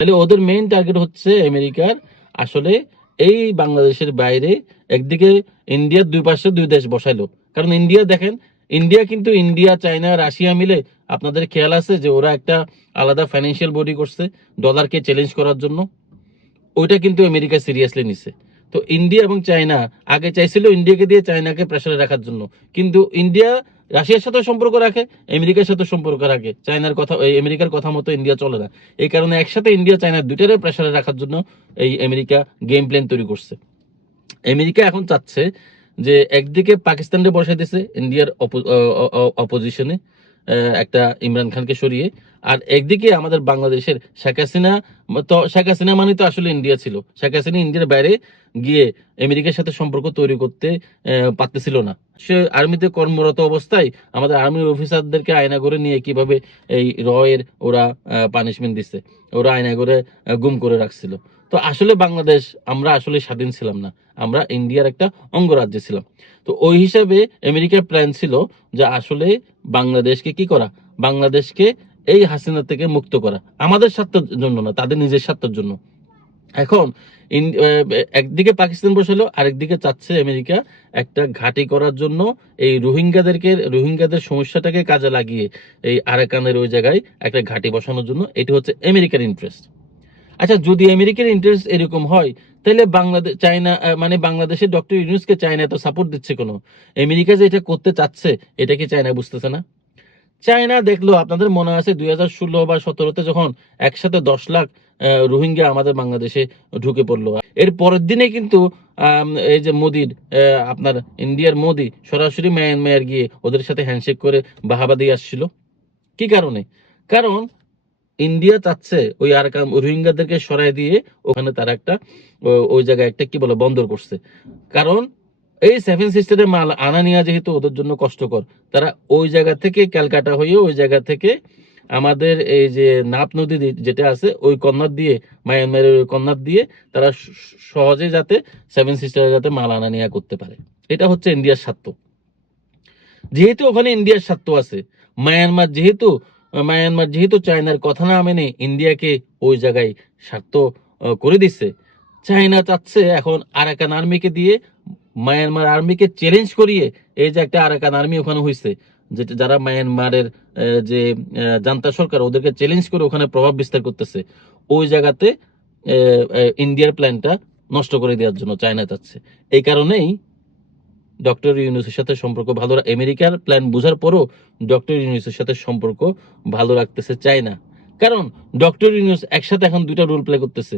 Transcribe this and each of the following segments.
তাহলে ওদের main target হচ্ছে আমেরিকার। আসলে এই বাংলাদেশের বাইরে একদিকে ইন্ডিয়ার দুই পাশে দুই দেশ বসাইলো। কারণ ইন্ডিয়া দেখেন, ইন্ডিয়া কিন্তু ইন্ডিয়া, চায়না, রাশিয়া মিলে আপনাদের খেয়াল আছে যে ওরা একটা আলাদা ফাইন্যান্সিয়াল বডি করছে ডলারকে চ্যালেঞ্জ করার জন্য। ওইটা কিন্তু আমেরিকা সিরিয়াসলি নিছে। তো ইন্ডিয়া এবং চায়না আগে চাইছিল ইন্ডিয়াকে দিয়ে চায়নাকে প্রেসারে রাখার জন্য। কিন্তু ইন্ডিয়া রাশিয়ার সাথে সম্পর্ক রাখে, আমেরিকার সাথে সম্পর্ক রাখে। চায়নার কথা আমেরিকার কথা মতো ইন্ডিয়া চলে না। এই কারণে একসাথে ইন্ডিয়া চায়নার দুইটারে প্রেশারে রাখার জন্য এই আমেরিকা গেম প্ল্যান তৈরি করছে। আমেরিকা এখন চাচ্ছে যে একদিকে পাকিস্তানকে বসাই দিছে ইন্ডিয়ার অপোজিশনে একটা ইমরান খানকে সরিয়ে আর একদিকে আমাদের বাংলাদেশের শেখ হাসিনা, তো শেখ হাসিনা মানে তো আসলে ইন্ডিয়া ছিল। শেখ হাসিনা ইন্ডিয়ার বাইরে গিয়ে আমেরিকার সাথে সম্পর্ক তৈরি করতে পারতেছিল না। সে আর্মিতে কর্মরত অবস্থায় আমাদের আর্মি অফিসারদেরকে আয়না করে নিয়ে কীভাবে এই রয়ের ওরা পানিশমেন্ট দিচ্ছে ওরা আয়না করে গুম করে রাখছিল। তো আসলে বাংলাদেশ, আমরা আসলে স্বাধীন ছিলাম না। আমরা ইন্ডিয়ার একটা অঙ্গরাজ্য ছিলাম। তো ওই হিসাবে আমেরিকার প্ল্যান ছিল যে আসলে বাংলাদেশকে কি করা? বাংলাদেশকে এই হাসিনা থেকে মুক্ত করা। আমাদের স্বার্থের জন্য না, তাদের নিজের স্বার্থের জন্য। এখন একদিকে পাকিস্তান বসালো, আরেকদিকে চাচ্ছে আমেরিকা একটা ঘাঁটি করার জন্য এই রোহিঙ্গাদেরকে, রোহিঙ্গাদের সমস্যাটাকে কাজে লাগিয়ে এই আরাকানের ওই জায়গায় একটা ঘাঁটি বসানোর জন্য। এটি হচ্ছে আমেরিকার ইন্টারেস্ট আচ্ছা যদি আমেরিকার ইন্টারেস্ট এরকম হয়, তাহলে বাংলাদেশ চায়না মানে বাংলাদেশের ডক্টর ইউনুসকে চায়না তো সাপোর্ট দিচ্ছে কোনো। আমেরিকা যে এটা করতে চাচ্ছে, এটা কি চায়না বুঝতেছে না? চায়না দেখল, আপনাদের মনে আছে দুই হাজার ষোলো বা সতেরোতে যখন একসাথে দশ লাখ রোহিঙ্গা আমাদের বাংলাদেশে ঢুকে পড়ল। এর পরের দিনে কিন্তু এই যে মোদির আপনার ইন্ডিয়ার মোদি সরাসরি মায়ানমার গিয়ে ওদের সাথে হ্যান্ডশেক করে বাহাবা দিয়ে আসছিল। কি কারণে? কারণ ইন্ডিয়া চাচ্ছে ওই আর কাম, রোহিঙ্গাদেরকে সরাই দিয়ে ওখানে তারা একটা ওই জায়গায় একটা কি বলে, বন্দর করছে। কারণ এই সেভেন সিস্টারের মাল আনা নেওয়া যেহেতু ওদের জন্য কষ্টকর, তারা ওই জায়গা থেকে ক্যালকাটা হয়ে ওই জায়গা থেকে আমাদের এই যে নাপ নদী যেটা আছে, ওই কন্যার দিয়ে, মায়ানমারের ওই কন্যার দিয়ে তারা সহজে যাতে সেভেন সিস্টারে যাতে মাল আনা নেওয়া করতে পারে। এটা হচ্ছে ইন্ডিয়ার স্বার্থ। যেহেতু ওখানে ইন্ডিয়ার স্বার্থ আছে, মায়ানমার যেহেতু মায়ানমার যেহেতু চায়নার কথা না মেনে ইন্ডিয়াকে ওই জায়গায় স্বার্থ করে দিচ্ছে, চায়না চাচ্ছে এখন আর আরাকান আর্মিকে দিয়ে মায়ানমার আর্মিকে চ্যালেঞ্জ করিয়ে এই যে একটা আরাকান আর্মি ওখানে হয়েছে যেটা যারা মায়ানমারের যে জান্তা সরকার, ওদেরকে চ্যালেঞ্জ করে ওখানে প্রভাব বিস্তার করতেছে। ওই জায়গাতে ইন্ডিয়ার প্ল্যানটা নষ্ট করে দেওয়ার জন্য চায়না চাচ্ছে এই কারণেই ডক্টর ইউনুসের সাথে সম্পর্ক ভালো আমেরিকার প্ল্যান বোঝার পরও ডক্টর ইউনুসের সাথে সম্পর্ক ভালো রাখতেছে চায়না কারণ ডক্টর ইউনুস একসাথে এখন দুইটা রোল প্লে করতেছে।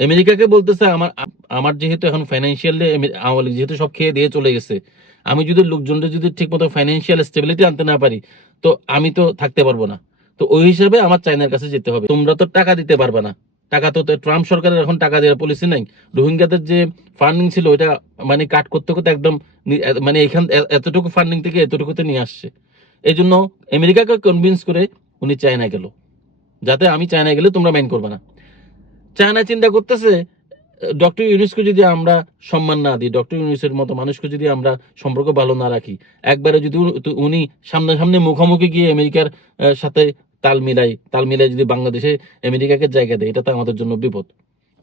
আমেরিকাকে বলতেছে, আমার আমার যেহেতু এখন ফাইন্যান্সিয়ালি আওয়ামী যেহেতু সব খেয়ে দিয়ে চলে গেছে, আমি যদি লোকজনটা যদি ঠিক মতো ফাইন্যান্সিয়াল স্টেবিলিটি আনতে না পারি, তো আমি তো থাকতে পারব না। তো ওই হিসাবে আমার চায়নার কাছে যেতে হবে। তোমরা তো টাকা দিতে পারবে না। টাকা তো ট্রাম্প সরকারের এখন টাকা দেওয়ার পলিসি নাই। রোহিঙ্গাদের যে ফান্ডিং ছিল, ওইটা মানে কাট করতে করতে একদম মানে এখান এতটুকু ফান্ডিং থেকে এতটুকুতে নিয়ে আসছে। এই জন্য আমেরিকাকে কনভিন্স করে উনি চায়না গেল। যাতে আমি চায়না গেলে তোমরা মাইন্ড করবে না। চায়না চিন্তা করতেছে, ডক্টর ইউনুসকে যদি আমরা সম্মান না দিই, ডক্টর ইউনুসের মতো মানুষকে যদি আমরা সম্পর্ক ভালো না রাখি, একবারে যদি উনি- সামনাসামনি মুখোমুখি গিয়ে আমেরিকার সাথে তাল মিলাই তাল মিলাই যদি বাংলাদেশে আমেরিকাকে জায়গা দেয়, এটা তো আমাদের জন্য বিপদ।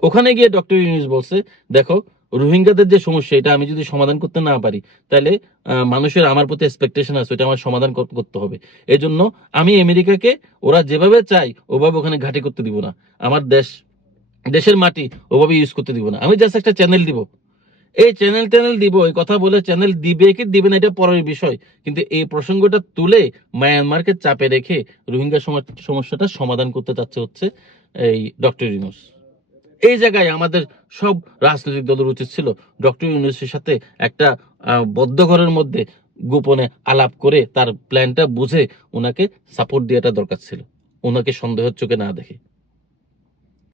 ওখানে গিয়ে ডক্টর ইউনুস বলছে, দেখো, রোহিঙ্গাদের যে সমস্যা, এটা আমি যদি সমাধান করতে না পারি, তাহলে মানুষের আমার প্রতি এক্সপেকটেশন আছে এটা আমার সমাধান করতে হবে। এই জন্য আমি আমেরিকাকে, ওরা যেভাবে চাই ওভাবে ওখানে ঘাঁটি করতে দিব না। আমার দেশ দেশের মাটি ওভাবে ইউজ করতে দিব না। আমি জাস্ট একটা চ্যানেল দিব। এই চ্যানেল ট্যানেল দিব, এই কথা বলে চ্যানেল দিবে কি দিবে না, এটা পরের বিষয়। কিন্তু এই প্রসঙ্গটা তুলে মায়ানমারকে চাপে রেখে রোহিঙ্গা সম- সমস্যাটা সমাধান করতে চাচ্ছে হচ্ছে এই ডক্টর ইউনুস এই জায়গায় আমাদের সব রাজনৈতিক দলের উচিত ছিল ডক্টর ইউনুসের সাথে একটা বদ্ধ ঘরের মধ্যে গোপনে আলাপ করে তার প্ল্যানটা বুঝে ওনাকে সাপোর্ট দেওয়াটা দরকার ছিল। ওনাকে সন্দেহের চোখে না দেখে।